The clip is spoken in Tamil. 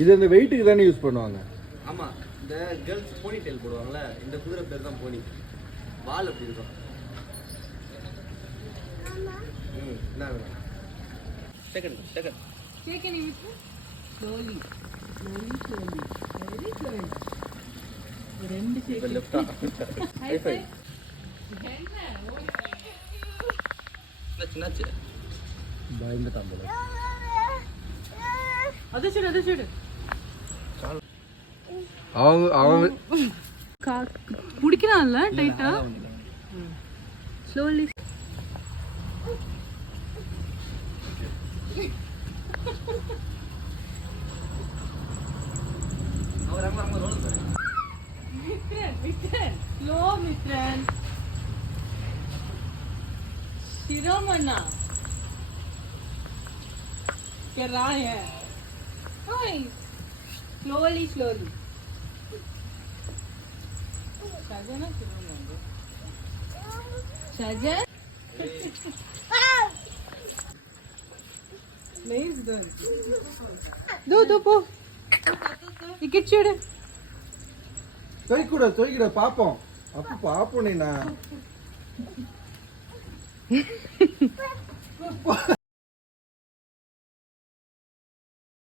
இது அந்த வெயிட்டுக்கு தானே யூஸ் பண்ணுவாங்க. ஆமா, இந்த கேர்ள்ஸ் போனி டெயில் போடுவாங்கல்ல, இந்த குதிரை பேர் தான் போனி. வால் அப்படி இருக்கும். செகண்ட் slowly very slowly ரெண்டு ஷேக் லெஃப்டா ஹை ஃபை நச்சு பயந்து தம்பல அது சரி அவங்க குடிக்கறான்ல டைட்டா slowly Mitran, slow Mitran. Shiromana. क्या रहा है? ओए, slowly. शाहजहां ना शिरोमना. शाहजहां. नहीं इधर. दो पो. टिकट छोड़. தொய்க்கிட பாப்போம். அப்ப பாப்போம் நீ நான்